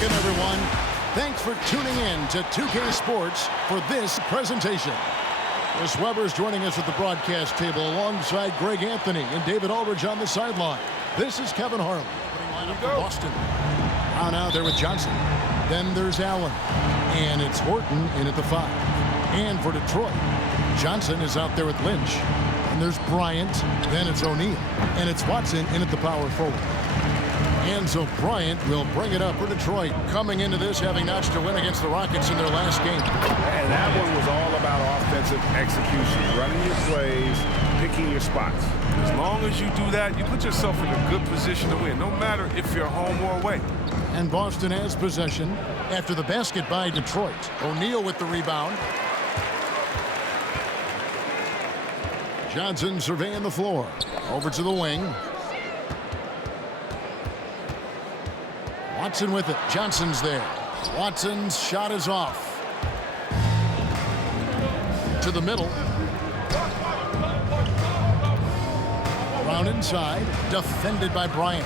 Welcome, everyone. Thanks for tuning in to 2K Sports for this presentation. Chris Webber is joining us at the broadcast table alongside Greg Anthony and David Aldridge on the sideline. This is Kevin Harlan. Opening lineup for Boston. Brown out there with Johnson. Then there's Allen. And it's Horton in at the 5. And for Detroit, Johnson is out there with Lynch. And there's Bryant. Then it's O'Neal. And it's Watson in at the power forward. And so Bryant will bring it up for Detroit, coming into this having notched a win against the Rockets in their last game. And that one was all about offensive execution, running your plays, picking your spots. As long as you do that, you put yourself in a good position to win, no matter if you're home or away. And Boston has possession after the basket by Detroit. O'Neal with the rebound. Johnson surveying the floor. Over to the wing. Watson with it. Johnson's there. Watson's shot is off. To the middle. Brown inside. Defended by Bryant.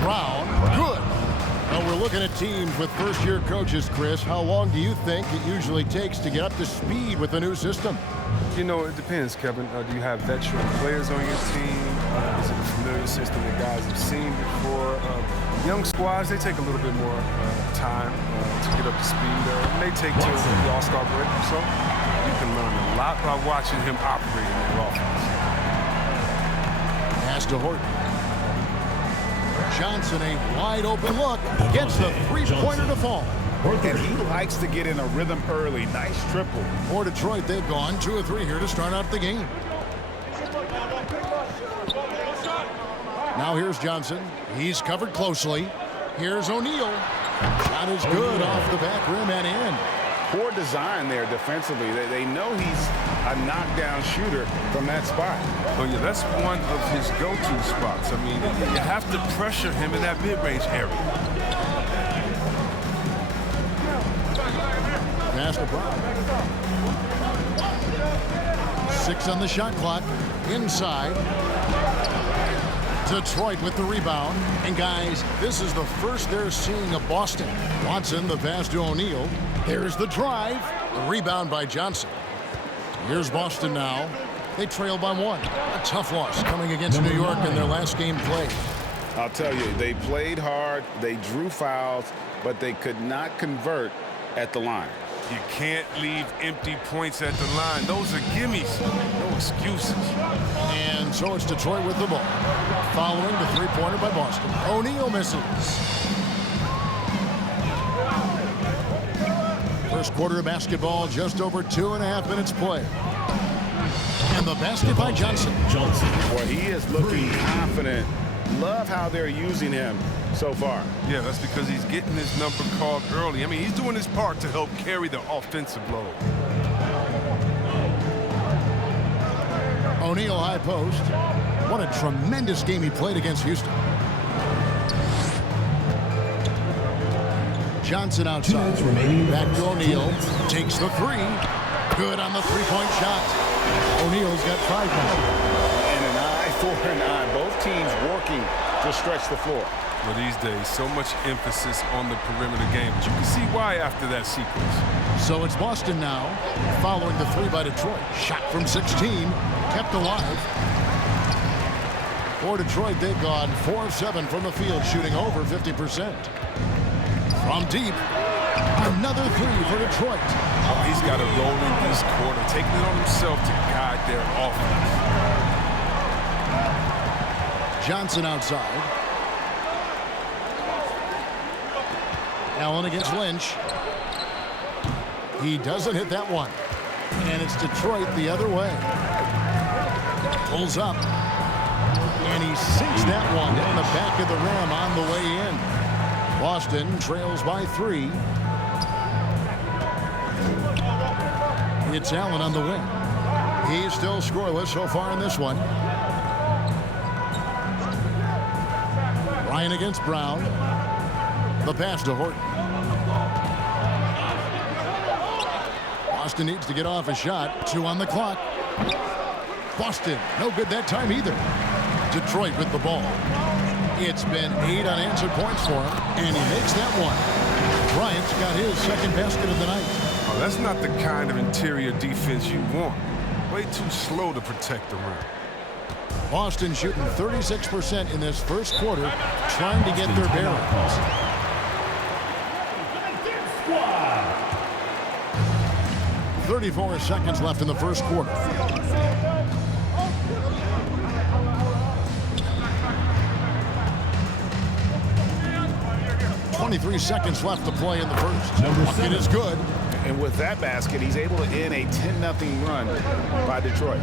Brown. Good. Well, we're looking at teams with first-year coaches, Chris. How long do you think it usually takes to get up to speed with a new system? You know, it depends, Kevin. Do you have veteran players on your team? Is it a familiar system that guys have seen before? Young squads, they take a little bit more time to get up to speed. It may take till the All-Star break or so. You can learn a lot by watching him operate in their offense. Pass to Horton. Johnson, a wide open look, gets the three-pointer to fall. And he likes to get in a rhythm early. Nice triple. For Detroit, they've gone 2 of 3 here to start out the game. Now here's Johnson. He's covered closely. Here's O'Neal. Shot is good off the back rim and in. Poor design there defensively. They know he's a knockdown shooter from that spot. Oh, yeah, that's one of his go-to spots. I mean, you have to pressure him in that mid-range area. Pass to Brown. 6 on the shot clock. Inside. Detroit with the rebound. And guys, this is the first they're seeing of Boston. Watson, the pass to O'Neal. There's the drive. The rebound by Johnson. Here's Boston now. They trail by 1. A tough loss coming against New York in their last game played. I'll tell you, they played hard, they drew fouls, but they could not convert at the line. You can't leave empty points at the line. Those are gimmies. No excuses. And so it's Detroit with the ball. Following the three-pointer by Boston. O'Neal misses. First quarter of basketball, just over 2.5 minutes play. And the basket by Johnson. Well, he is looking confident. Love how they're using him so far. Yeah, that's because he's getting his number called early. I mean, he's doing his part to help carry the offensive load. O'Neal high post. What a tremendous game he played against Houston. Johnson outside. Back to O'Neal. Takes the 3. Good on the three-point shot. O'Neal's got 5 now. And an eye for an eye. Both teams working to stretch the floor. Well, these days, so much emphasis on the perimeter game, but you can see why after that sequence. So it's Boston now, following the 3 by Detroit. Shot from 16, kept alive. For Detroit, they've gone 4 of 7 from the field, shooting over 50%. From deep, another 3 for Detroit. Oh, he's got a role in this quarter, taking it on himself to guide their offense. Johnson outside. Allen against Lynch. He doesn't hit that one. And it's Detroit the other way. Pulls up. And he sinks that one on the back of the rim on the way in. Boston trails by 3. It's Allen on the wing. He's still scoreless so far in this one. Ryan against Brown. The pass to Horton. Boston needs to get off a shot. 2 on the clock. Boston, no good that time either. Detroit with the ball. It's been 8 unanswered points for him, and he makes that one. Bryant's got his second basket of the night. Oh, that's not the kind of interior defense you want. Way too slow to protect the rim. Boston shooting 36% in this first quarter, trying to get their bearings. 34 seconds left in the first quarter. .23 seconds left to play in the first. Bucket is good. And with that basket, he's able to end a 10-0 run by Detroit.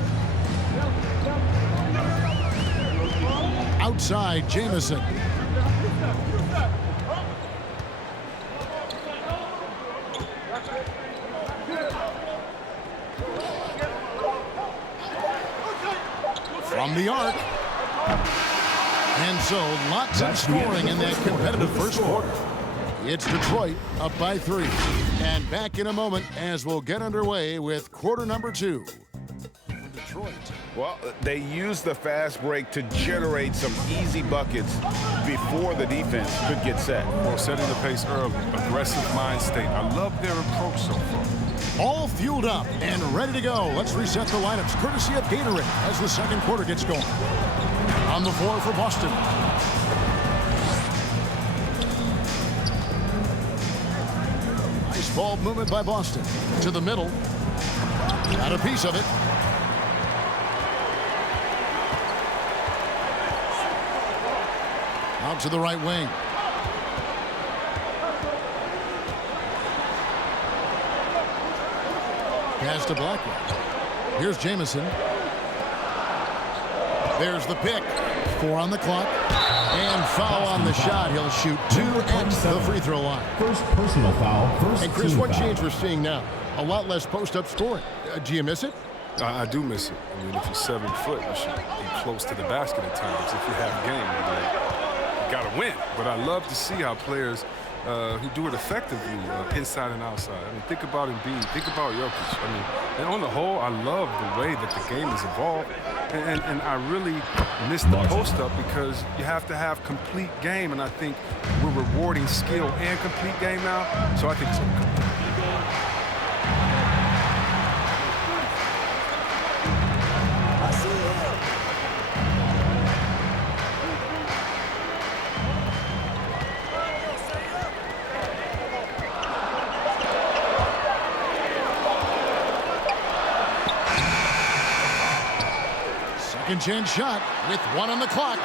Outside, Jamison. From the arc. And so, lots of scoring in that competitive first quarter. It's Detroit up by 3. And back in a moment as we'll get underway with quarter number 2. Detroit. Well, they used the fast break to generate some easy buckets before the defense could get set. Well, setting the pace early, aggressive mind state. I love their approach so far. All fueled up and ready to go. Let's reset the lineups courtesy of Gatorade as the second quarter gets going. On the floor for Boston. Nice ball movement by Boston. To the middle. Got a piece of it. Out to the right wing. Pass to Blackwell. Here's Jamison. There's the pick. 4 on the clock. And foul on the shot. He'll shoot 2 at the free throw line. First personal foul. First And Chris, team what foul. change we're seeing now? A lot less post-up scoring. Do you miss it? I do miss it. I mean, if you're 7 foot, you should be close to the basket at times. If you have game, you got to win. But I love to see how players who do it effectively inside and outside. I mean, think about Embiid. Think about Jokic. I mean, and on the whole, I love the way that the game has evolved. And I really miss the post-up because you have to have complete game. And I think we're rewarding skill and complete game now. So I think it's okay. Second chance shot with 1 on the clock.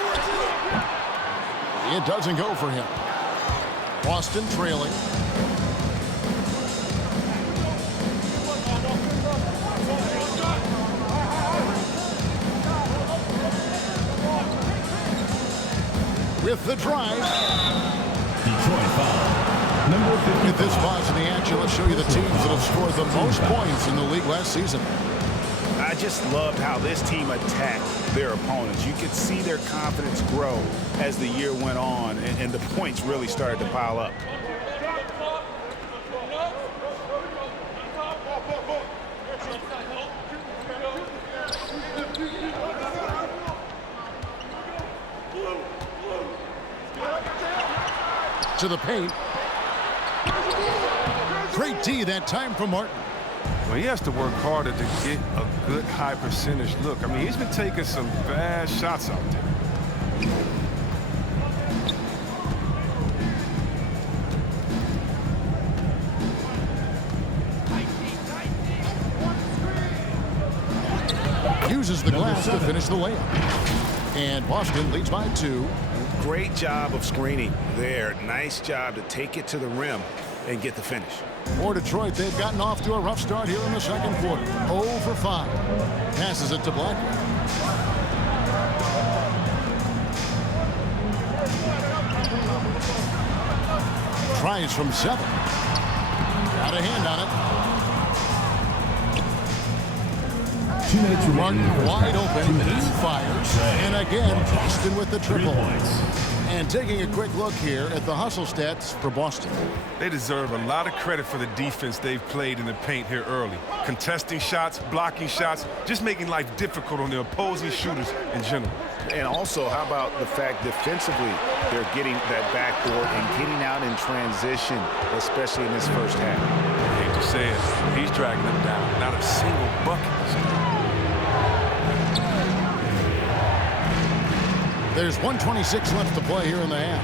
It doesn't go for him. Boston trailing. With the drive. Detroit foul. Number 55. With this pause in the action, let's show you the teams that have scored the most points in the league last season. I just loved how this team attacked their opponents. You could see their confidence grow as the year went on, and the points really started to pile up. To the paint. Great D that time from Martin. Well, he has to work harder to get a good high percentage look. I mean, he's been taking some bad shots out there. Uses the glass to finish the layup. And Boston leads by 2. Great job of screening there. Nice job to take it to the rim and get the finish. For Detroit, they've gotten off to a rough start here in the second quarter. 0 for 5. Passes it to Blackwell. Tries from 7. Got a hand on it. 2 minutes remaining. Martin wide open. He fires. And again, Boston with the triple. 3 points. And taking a quick look here at the hustle stats for Boston. They deserve a lot of credit for the defense they've played in the paint here early. Contesting shots, blocking shots, just making life difficult on the opposing shooters in general. And also, how about the fact defensively they're getting that backboard and getting out in transition, especially in this first half. I hate to say it, he's dragging them down. Not a single bucket this game. There's 1:26 left to play here in the half.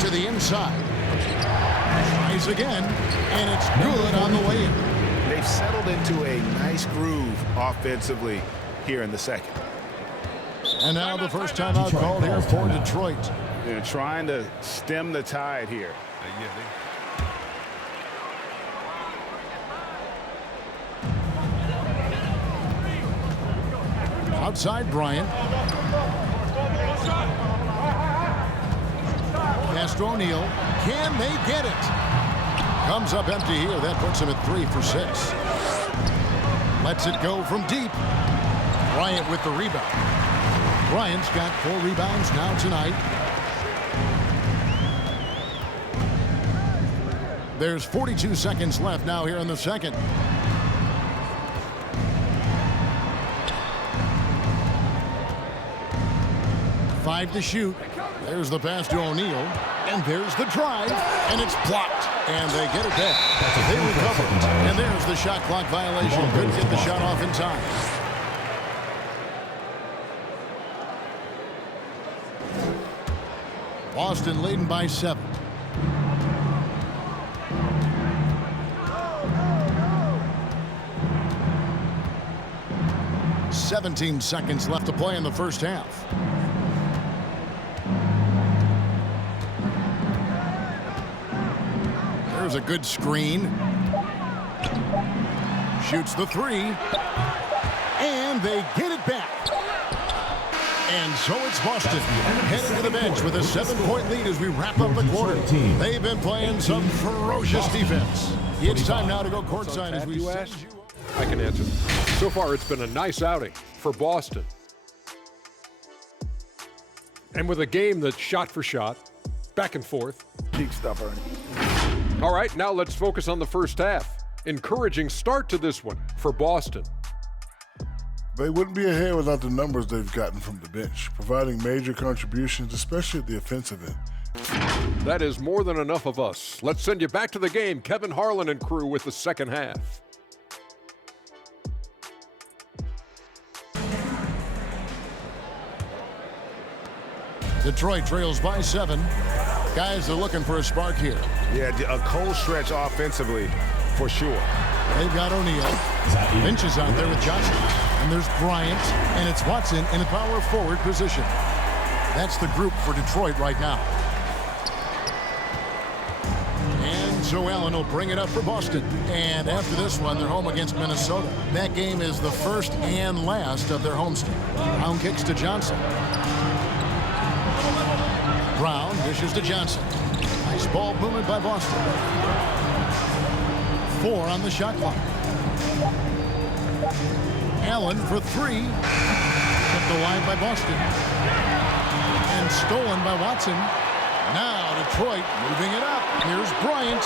To the inside. Tries again, and it's good on the way in. They've settled into a nice groove offensively here in the second. And now the first timeout called here for Detroit. They're trying to stem the tide here. Outside Bryant. Castro O'Neal. Can they get it? Comes up empty here. That puts him at 3 for 6. Lets it go from deep. Bryant with the rebound. Bryant's got 4 rebounds now tonight. There's 42 seconds left now here in the second. Five to shoot. There's the pass to O'Neal. And there's the drive. And it's blocked. And they get it back. They recover. And there's the shot clock violation. Couldn't get the shot off in time. Boston leading by 7. "17 seconds left to play in the first half. There's a good screen. Shoots the 3. And they get it back. And so it's Boston headed to the bench with a 7-point lead as we wrap up the quarter. They've been playing some ferocious defense. It's time now to go courtside as we send you. I can answer. So far, it's been a nice outing for Boston. And with a game that's shot for shot, back and forth. Keep stuff, Ernie. All right, now let's focus on the first half. Encouraging start to this one for Boston. They wouldn't be ahead without the numbers they've gotten from the bench, providing major contributions, especially at the offensive end. That is more than enough of us. Let's send you back to the game. Kevin Harlan and crew with the second half. Detroit trails by 7. Guys are looking for a spark here. Yeah, a cold stretch offensively for sure. They've got O'Neal. Finch is out there with Johnson. And there's Bryant. And it's Watson in a power forward position. That's the group for Detroit right now. And so Allen will bring it up for Boston. And after this one, they're home against Minnesota. That game is the first and last of their homestand. Brown kicks to Johnson. Brown dishes to Johnson. Nice ball movement by Boston. 4 on the shot clock. Allen for 3. Kept alive by Boston. And stolen by Watson. Now Detroit moving it up. Here's Bryant.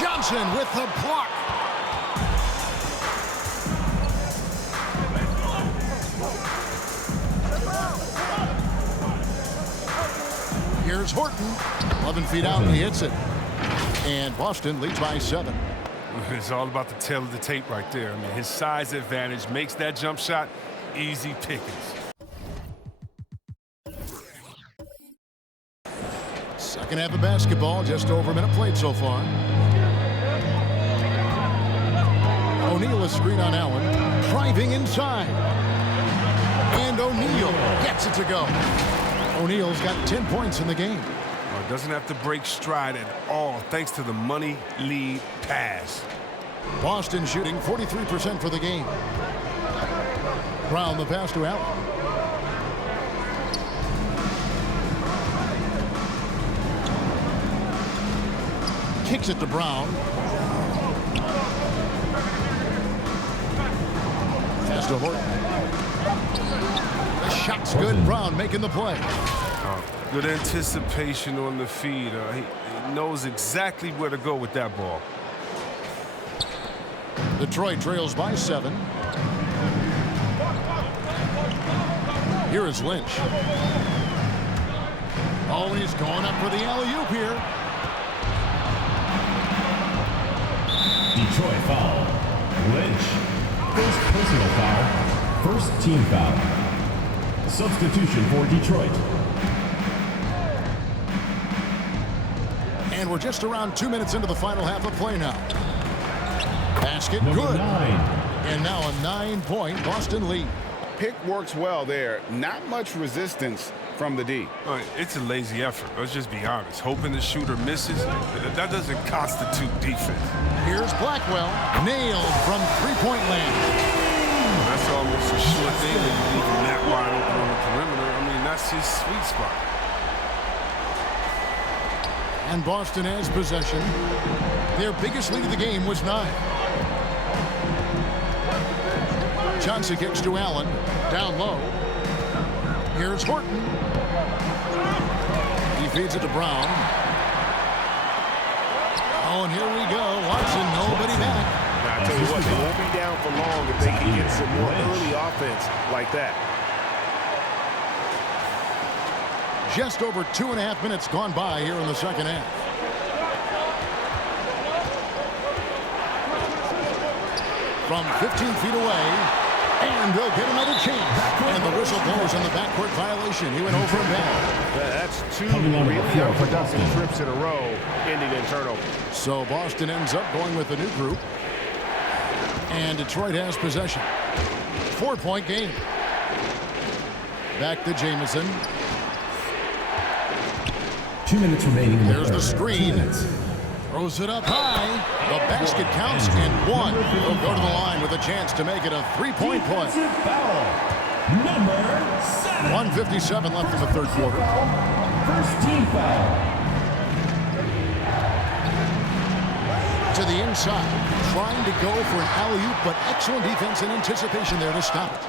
Johnson with the block. Here's Horton. 11 feet out, and he hits it. And Boston leads by 7. It's all about the tail of the tape right there. I mean, his size advantage makes that jump shot easy pickings. Second half of basketball, just over a minute played so far. O'Neal is screen on Allen. Driving inside. And O'Neal gets it to go. O'Neal's got 10 points in the game. Doesn't have to break stride at all thanks to the money lead pass. Boston shooting 43% for the game. Brown the pass to Allen. Kicks it to Brown. Pass to Horton. The shot's good. Brown making the play. Good anticipation on the feed. He knows exactly where to go with that ball. Detroit trails by 7. Here is Lynch. Oh, he's going up for the alley-oop here. Detroit foul. Lynch. First personal foul. First team foul. Substitution for Detroit. And we're just around 2 minutes into the final half of play now. Basket Number good. 9. And now a 9-point Boston lead. Pick works well there. Not much resistance from the D. It's a lazy effort. Let's just be honest. Hoping the shooter misses, that doesn't constitute defense. Here's Blackwell. Nailed from three-point land. That's almost a sure thing that you leave him that wide open on the perimeter. I mean, that's his sweet spot. And Boston has possession. Their biggest lead of the game was 9. Johnson kicks to Allen. Down low. Here's Horton. He feeds it to Brown. Oh, and here we go. Watson, nobody back. Now, I tell you what, they won't be down for long if they can get some more early offense like that. Just over 2.5 minutes gone by here in the second half. From 15 feet away. And they'll get another chance. And the whistle blows on the backcourt violation. He went over and back. That's 2 really unproductive trips in a row, ending in turnover. So Boston ends up going with a new group. And Detroit has possession. 4-point game. Back to Jamison. 2 minutes remaining. There's the screen. Throws it up high. The basket counts in 1. He'll go to the line with a chance to make it a 3-point play. Foul. Number 7. 1:57 left in the third quarter. First team foul. To the inside. Trying to go for an alley-oop, but excellent defense and anticipation there to stop it.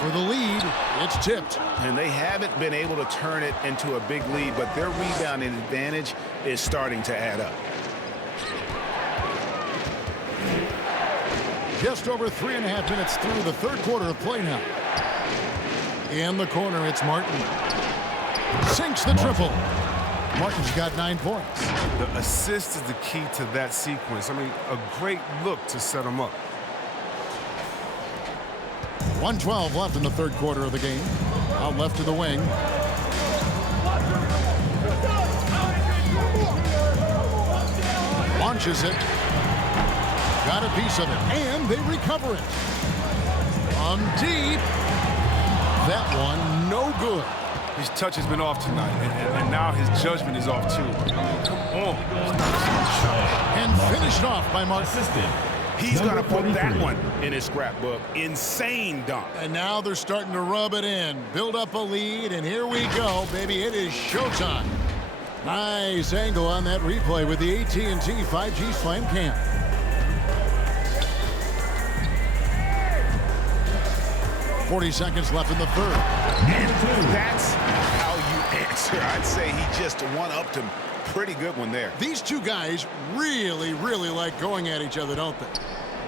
For the lead, it's tipped. And they haven't been able to turn it into a big lead, but their rebounding advantage is starting to add up. Just over 3.5 minutes through the third quarter of play now. In the corner, it's Martin. Sinks the triple. Martin's got 9 points. The assist is the key to that sequence. I mean, a great look to set him up. 1:12 left in the third quarter of the game. Out left to the wing. Launches it. Got a piece of it. And they recover it. From deep. That one, no good. His touch has been off tonight, and now his judgment is off too. I mean, come on. And finished off by Martin. He's going to put that one in his scrapbook. Insane dunk. And now they're starting to rub it in. Build up a lead, and here we go, baby. It is showtime. Nice angle on that replay with the AT&T 5G Slam Cam. .40 seconds left in the third. That's how you answer. I'd say he just one-upped him. Pretty good one there. These two guys really, really like going at each other, don't they?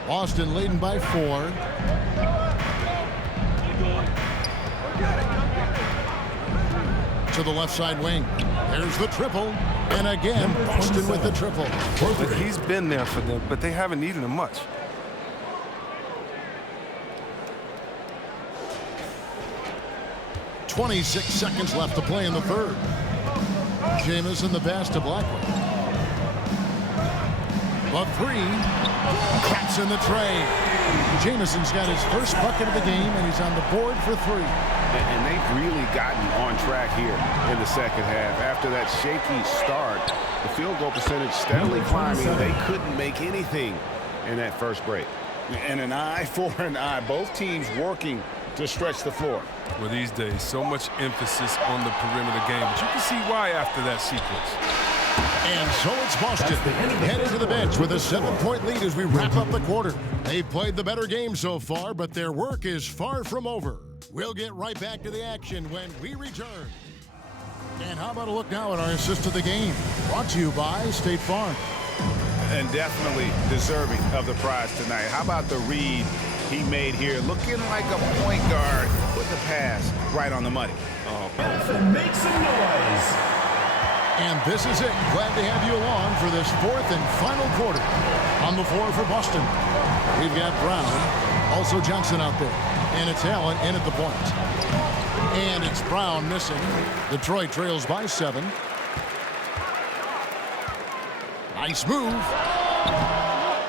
Boston leading by 4. To the left side wing. There's the triple. And again, Boston with the triple. But he's been there for them, but they haven't needed him much. .26 seconds left to play in the third. Jamison the pass to Blackwell. But 3. Caps in the tray. Jamison's got his first bucket of the game, and he's on the board for 3. And they've really gotten on track here in the second half. After that shaky start, the field goal percentage steadily climbing. They couldn't make anything in that first break. And an eye for an eye. Both teams working to stretch the floor. Well, these days, so much emphasis on the perimeter game. But you can see why after that sequence. And so it's Boston heading to the bench with a 7-point lead as we wrap up the quarter. They've played the better game so far, but their work is far from over. We'll get right back to the action when we return. And how about a look now at our assist of the game? Brought to you by State Farm. And definitely deserving of the prize tonight. How about the read he made here? Looking like a point guard with the pass right on the money. Oh, make some noise. And this is it. Glad to have you along for this fourth and final quarter. On the floor for Boston, we've got Brown, also Johnson out there, and it's Allen in at the point. And it's Brown missing. Detroit trails by 7. Nice move.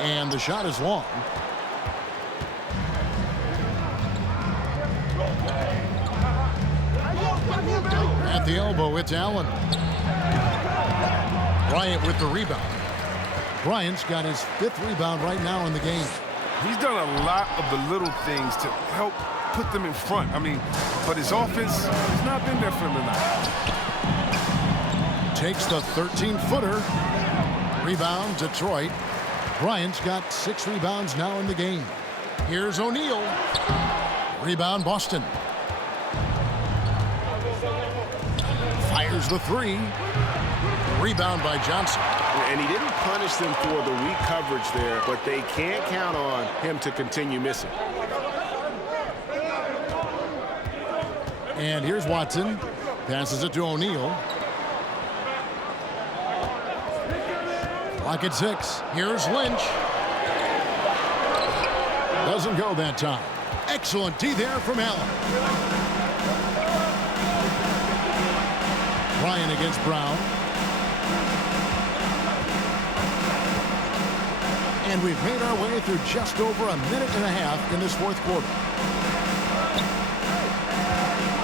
And the shot is long. At the elbow, it's Allen. Bryant with the rebound. Bryant's got his 5th rebound right now in the game. He's done a lot of the little things to help put them in front. I mean, but his offense has not been there for him tonight. Takes the 13-footer. Rebound, Detroit. Bryant's got 6 rebounds now in the game. Here's O'Neal. Rebound, Boston. Fires the 3. Rebound by Johnson. And he didn't punish them for the weak coverage there, but they can't count on him to continue missing. And here's Watson. Passes it to O'Neal. Clock at 6. Here's Lynch. Doesn't go that time. Excellent D there from Allen. Bryant against Brown. And we've made our way through just over a minute and a half in this fourth quarter.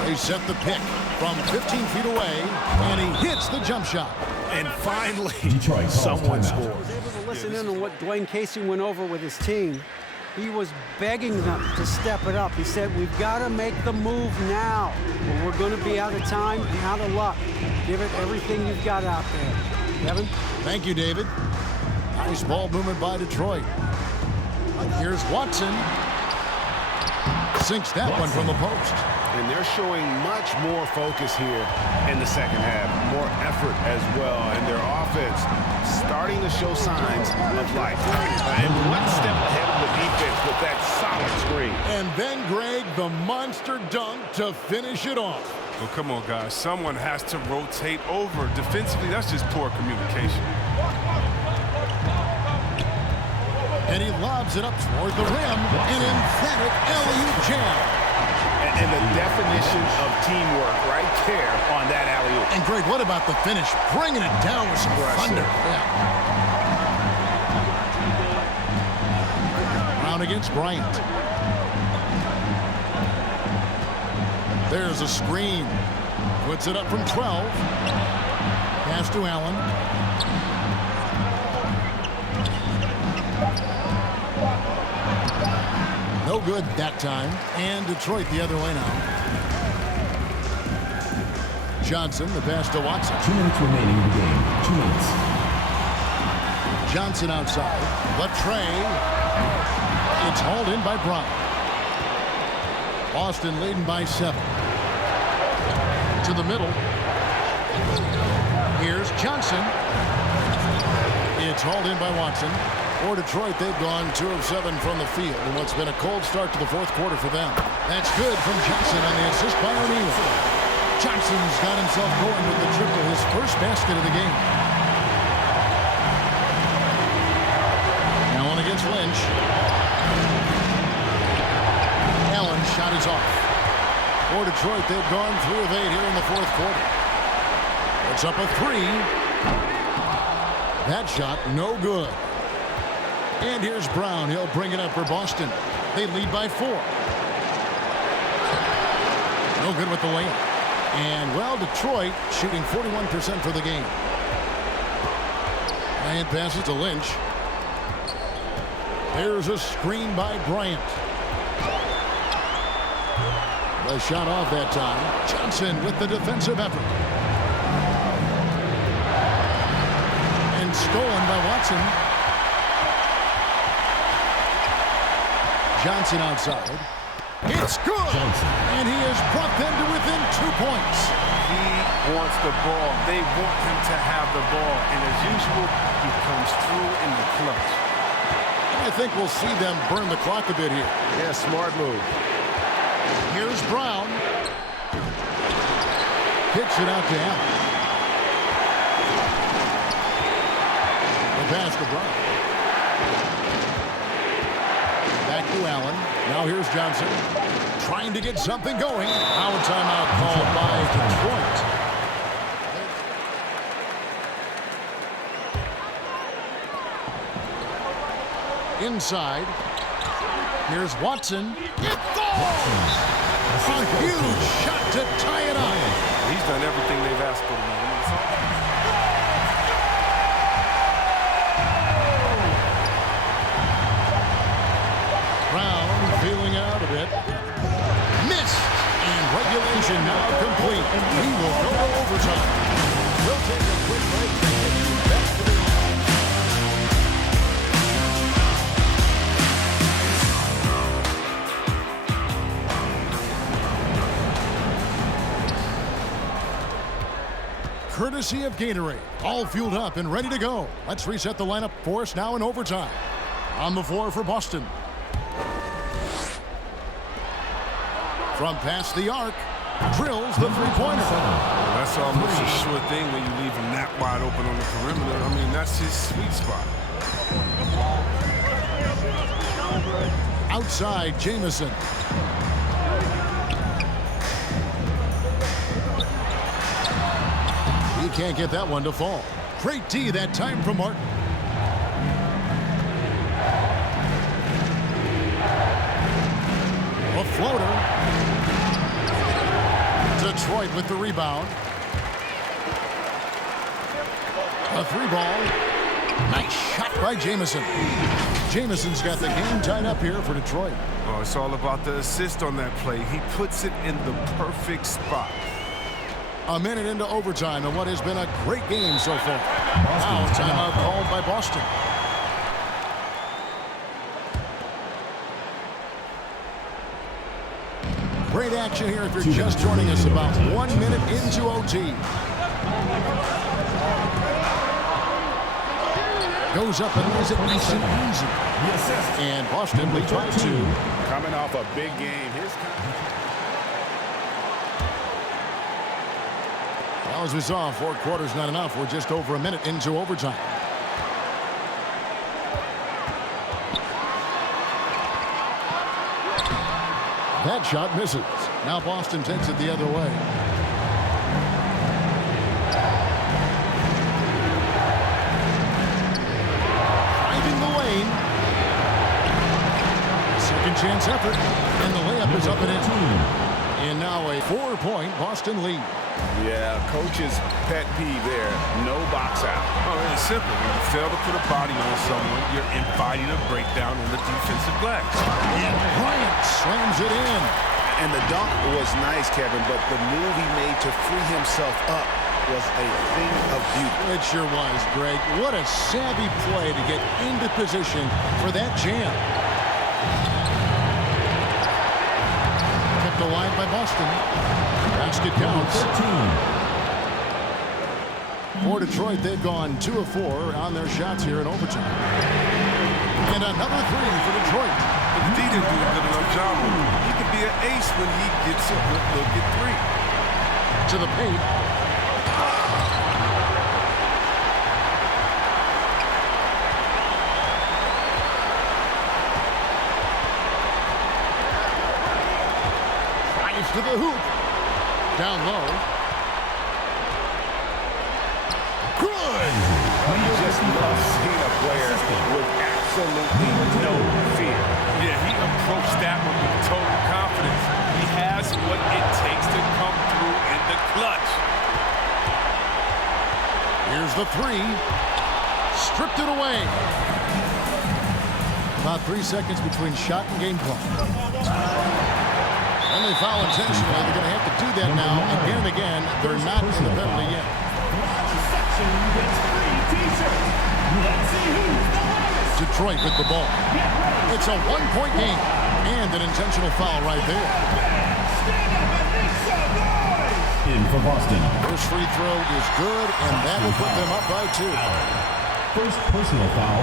They set the pick from 15 feet away, and he hits the jump shot. And finally, Detroit someone scores. I was able to listen in on what Dwayne Casey went over with his team. He was begging them to step it up. He said, we've got to make the move now. Or we're going to be out of time and out of luck. Give it everything you've got out there. Kevin? Thank you, David. Nice ball movement by Detroit. Here's Watson. Sinks that one from the post. And they're showing much more focus here in the second half. More effort as well. And their offense starting to show signs of life. And one step ahead of the defense with that solid screen. And then, Greg, the monster dunk to finish it off. Well, come on, guys. Someone has to rotate over. Defensively, that's just poor communication. And he lobs it up toward the rim. An emphatic alley-oop jam. And the definition of teamwork right there on that alley-oop. And, Greg, what about the finish? Bringing it down with some thunder. Yeah. Brown against Bryant. There's a screen. Puts it up from 12. Pass to Allen. No good that time. And Detroit the other way now. Johnson, the pass to Watson. 2 minutes remaining in the game. 2 minutes. Johnson outside. Latray. It's hauled in by Brown. Boston leading by 7. To the middle. Here's Johnson. It's hauled in by Watson. For Detroit, they've gone 2 of 7 from the field in what's been a cold start to the fourth quarter for them. That's good from Johnson on the assist by O'Neal. Johnson's got himself going with the triple, his first basket of the game. Allen against Lynch. Allen's shot is off. For Detroit, they've gone 3 of 8 here in the fourth quarter. It's up a 3. That shot, no good. And here's Brown. He'll bring it up for Boston. They lead by 4. No good with the layup. And, well, Detroit shooting 41% for the game. Bryant passes to Lynch. There's a screen by Bryant. The shot off that time. Johnson with the defensive effort. stolen by Watson. Johnson outside. It's good! And he has brought them to within 2 points. He wants the ball. They want him to have the ball. And as usual, he comes through in the clutch. I think we'll see them burn the clock a bit here. Yeah, smart move. Here's Brown. Kicks it out to Allen. The pass to Brown. Back to Allen. Now here's Johnson. Trying to get something going. Now a timeout called by Detroit. Inside. Here's Watson. It falls! A huge shot to tie it up. He's done everything they've asked for him. Brown feeling out a bit. Missed. And regulation now complete. He will go to overtime. We'll take a quick break and get you back to the courtesy of Gatorade. All fueled up and ready to go. Let's reset the lineup for us now in overtime. On the floor for Boston. From past the arc, drills the three-pointer. That's almost a sure thing when you leave him that wide open on the perimeter. I mean, that's his sweet spot. Outside, Jamison. He can't get that one to fall. Great D that time from Martin. A floater. Detroit with the rebound. A three ball. Nice shot by Jamison. Jamison's got the game tied up here for Detroit. Oh, it's all about the assist on that play. He puts it in the perfect spot. A minute into overtime and what has been a great game so far. Now timeout called by Boston. Great action here if you're just joining us, about 1 minute into OT. Goes up and lays it nice and easy. And Boston leads by 2. Coming off a big game. Well, as we saw, 4 quarters not enough. We're just over a minute into overtime. That shot misses. Now Boston takes it the other way. Driving the lane. Second chance effort. And the layup is up and in. And now a 4-point Boston lead. Yeah, coach's pet peeve there. No box out. Oh, it's simple. When you fail to put a body on someone, you're inviting a breakdown on the defensive glass. And Bryant slams it in. And the dunk was nice, Kevin, but the move he made to free himself up was a thing of beauty. It sure was, Greg. What a savvy play to get into position for that jam. Kept alive by Boston. Basket counts. For Detroit, they've gone 2 of 4 on their shots here in overtime. And another 3 for Detroit. But D didn't do a good enough job with him. He could be an ace when he gets a good look at 3. To the paint. Drives to the hoop. Down low. Good! You just love seeing a player with absolutely no fear. Yeah, he approached that one with total confidence. He has what it takes to come through in the clutch. Here's the 3. Stripped it away. About 3 seconds between shot and game clock. Only foul intentionally. They're going to have to do that now again and again. They're not in the penalty yet. Section gets free t-shirts. Detroit with the ball. It's a one-point game. And an intentional foul right there. In for Boston. First free throw is good, and that will put them up by 2. First personal foul.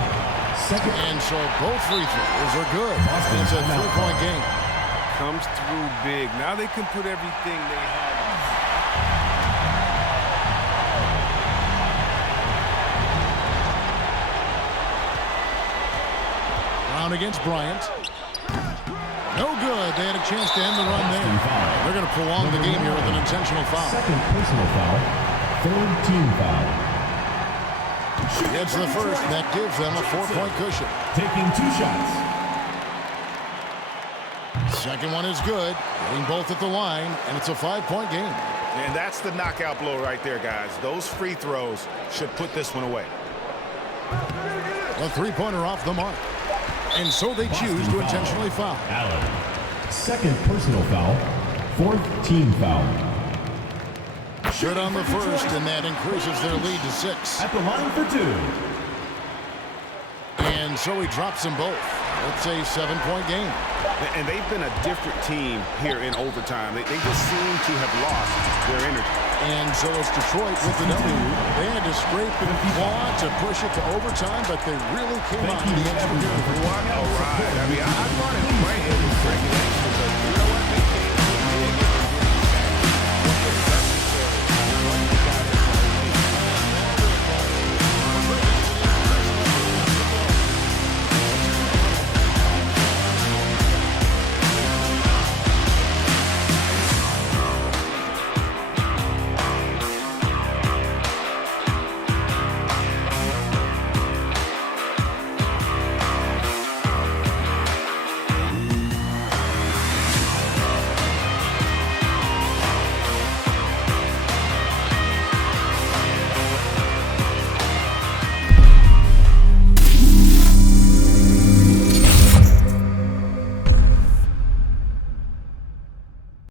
Second. And so both free throws are good. Boston It's a 3-point game. Comes through big. Now they can put everything they have. Brown against Bryant. No good. They had a chance to end the run there. They're going to prolong the game here with an intentional foul. Second personal foul. Third team foul. Gets the first. That gives them a 4-point cushion. Taking 2 shots. Second one is good. Getting both at the line, and it's a 5-point game. And that's the knockout blow right there, guys. Those free throws should put this one away. A 3-pointer off the mark. And so they choose to intentionally foul. Allen. Second personal foul. Fourth team foul. Good on the first, and that increases their lead to 6. At the line for 2. And so he drops them both. It's a 7-point game. And they've been a different team here in overtime. They just seem to have lost their energy. And so it's Detroit with the W. They had to scrape and claw to push it to overtime, but they really came out to the extra. What a ride. I mean, I thought it might have been regulation.